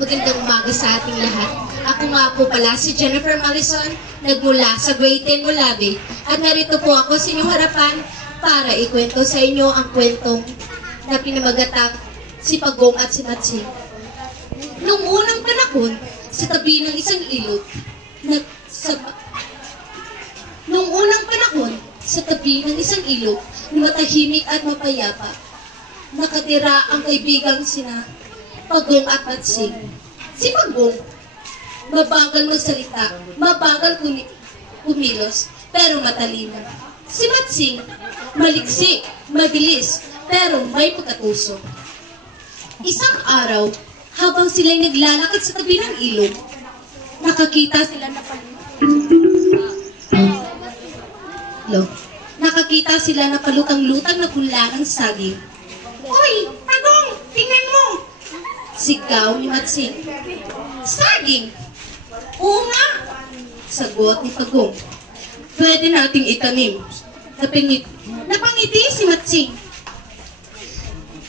Magandang umaga sa ating lahat. Ako nga po pala si Jennifer Malison, nagmula sa Grade 10 Mulabi. At narito po ako sa inyong harapan para ikwento sa inyo ang kwentong na pinamagatang si Pagong at si Matsing. Noong unang panahon, sa tabi ng isang ilog, na matahimik at mapayapa, nakatira ang kaibigang sina Pagong at Matsing. Si Pagong, mabagal magsalita, mabagal kumilos, pero matalino. Si Matsing, maliksi, mabilis, pero may pagkatuso. Isang araw, habang sila'y naglalakad sa tabi ng ilog, nakakita sila na palutang-lutang na punla ng saging. "Uy, Pagong, tingnan mo!" sigaw ni Matsing. "Saging?" "Oo nga," sagot ni Pagong. "Pwede nating itanim." Napangiti si Matsing.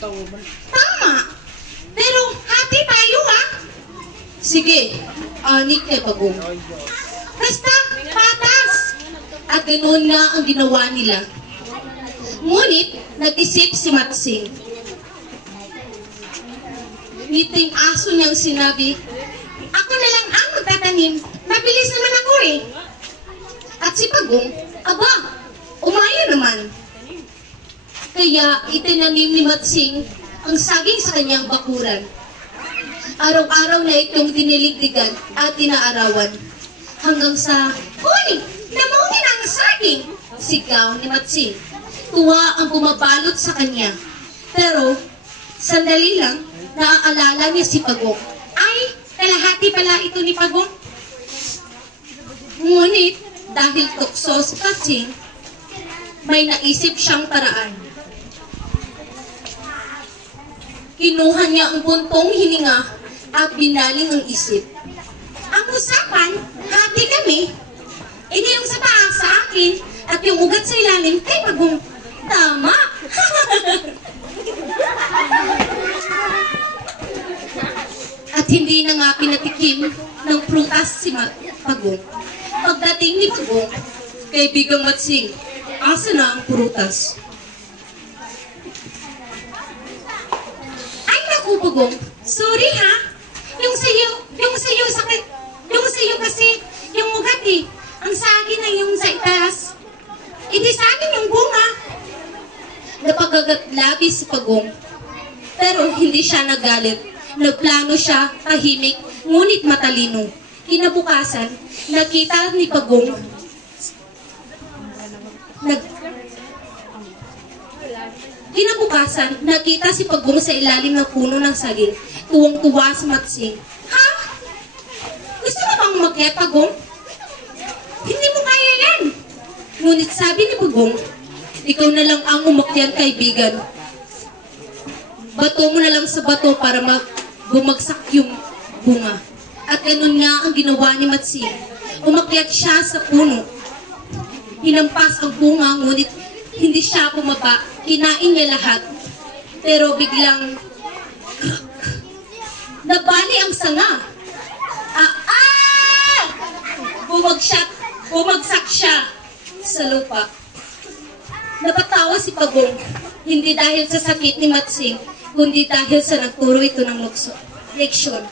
"Tama, pero hati tayo ha?" "Sige," anik kay Pagong. "Basta patas." At ganoon nga ang ginawa nila. Ngunit, nag-isip si Matsing. Ngiting aso niyang sinabi, "Ako na lang ang magtatanim. Mabilis naman ako eh." At si Pagong, "Aba, umaya naman." Kaya itinanim ni Matsing ang saging sa kanyang bakuran. Araw-araw na itong diniligdigan at dinaarawan. Hanggang sa, "Uy, namungi na ang saging!" sigaw ni Matsing. Tuwa ang bumabalot sa kanya. Pero, sandali lang, naaalala niya si Pagong. Ay, kalahati pala ito ni Pagong. Ngunit, dahil tukso si Matsing, may naisip siyang paraan. Kinuha niya ang buntong hininga at binaling ang isip. "Ang usapan, hati kami. Hindi yung sa taas sa akin at yung ugat sa ilalim kay Pagong. Tama!" At hindi na nga pinatikim ng prutas si Pagong. Pagdating ni Pagong, kaibigang Matsing, "Asa na ang prutas?" "Ay naku, Pagong, sorry ha. Yung sa'yo kasi, yung ugat eh. Ang sa akin na yung sa itaas. Hindi sa akin yung bunga." Napagagat-labis si Pagong. Pero hindi siya nagalit. Nagplano siya, tahimik, ngunit matalino. Kinabukasan, nakita ni Pagong si Pagong sa ilalim ng puno ng saging. Tuwang-tuwa si Matsing. "Ha? Gusto mo bang umakyat, Pagong? Hindi mo kaya yan." Ngunit sabi ni Pagong, "Ikaw na lang ang umakyat, kaibigan. Bato mo na lang sa bato para bumagsak yung bunga." At ganun nga ang ginawa ni Matsing. Umakyat siya sa puno. Hinampas ang bunga, ngunit hindi siya bumaba. Kinain niya lahat. Pero biglang nabali ang sanga. Bumagsak siya sa lupa. Napatawa si Pagong, hindi dahil sa sakit ni Matsing, kundi dahil sa nagturo ito ng leksyon.